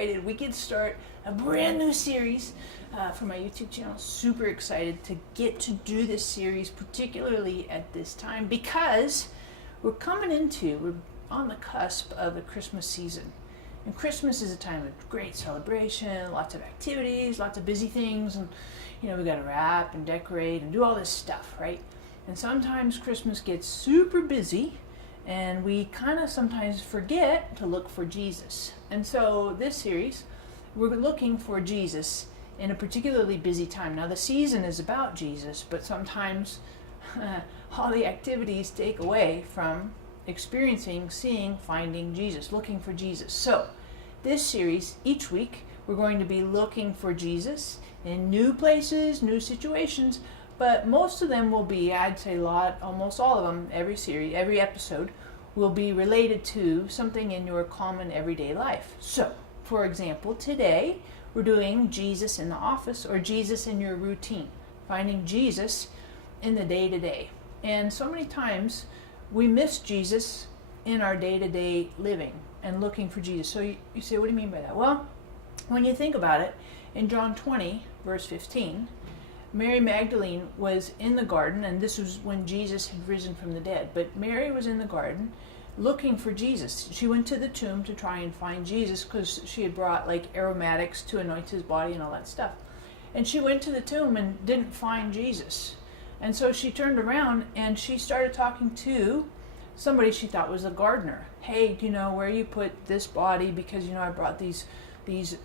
excited. We get to start a brand new series for my YouTube channel. Super excited to get to do this series, particularly at this time, because we're on the cusp of the Christmas season. And Christmas is a time of great celebration, lots of activities, lots of busy things, and we got to wrap and decorate and do all this stuff, right? And sometimes Christmas gets super busy, and we kind of sometimes forget to look for Jesus. And so this series, we're looking for Jesus in a particularly busy time. Now the season is about Jesus, but sometimes all the activities take away from experiencing, seeing, finding Jesus, looking for Jesus. So this series, each week, we're going to be looking for Jesus in new places, new situations, but most of them will be, I'd say almost all of them, every episode will be related to something in your common everyday life. So, for example, today we're doing Jesus in the office, or Jesus in your routine, finding Jesus in the day-to-day. And so many times we miss Jesus in our day-to-day living and looking for Jesus. So you say, what do you mean by that? Well, when you think about it, in John 20, verse 15, Mary Magdalene was in the garden, and this was when Jesus had risen from the dead. But Mary was in the garden looking for Jesus. She went to the tomb to try and find Jesus because she had brought aromatics to anoint his body and all that stuff. And she went to the tomb and didn't find Jesus. And so she turned around and she started talking to somebody she thought was a gardener. Hey, do you know where you put this body? Because, I brought these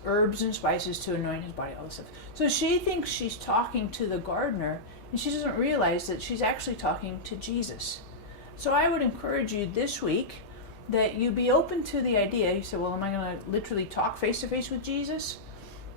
herbs and spices to anoint his body, all this stuff. So she thinks she's talking to the gardener, and she doesn't realize that she's actually talking to Jesus. So I would encourage you this week that you be open to the idea. You say, well, am I going to literally talk face-to-face with Jesus?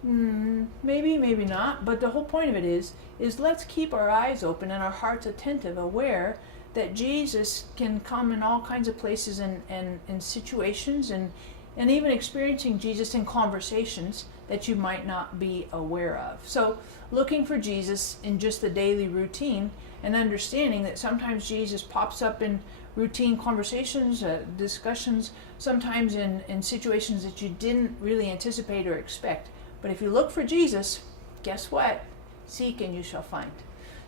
Maybe, maybe not. But the whole point of it is let's keep our eyes open and our hearts attentive, aware that Jesus can come in all kinds of places and in situations, and even experiencing Jesus in conversations that you might not be aware of. So looking for Jesus in just the daily routine, and understanding that sometimes Jesus pops up in routine conversations, discussions, sometimes in situations that you didn't really anticipate or expect. But if you look for Jesus, guess what? Seek and you shall find.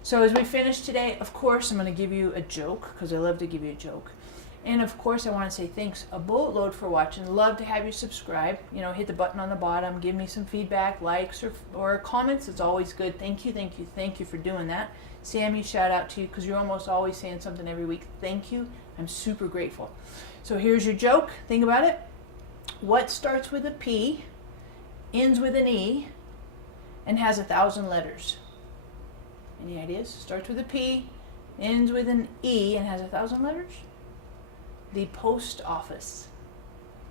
So as we finish today, of course, I'm going to give you a joke, because I love to give you a joke. And of course, I want to say thanks a boatload for watching. Love to have you subscribe. Hit the button on the bottom. Give me some feedback, likes, or comments. It's always good. Thank you for doing that. Sammy, shout out to you, because you're almost always saying something every week. Thank you. I'm super grateful. So here's your joke. Think about it. What starts with a P, ends with an E, and has 1,000 letters? Any ideas? Starts with a P, ends with an E, and has 1,000 letters? The post office.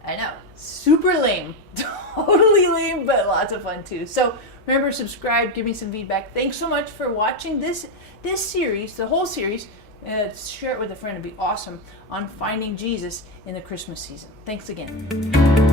I know, super lame, totally lame, but lots of fun too. So remember, subscribe, give me some feedback. Thanks so much for watching this series, the whole series. Share it with a friend, it'd be awesome, on finding Jesus in the Christmas season. Thanks again.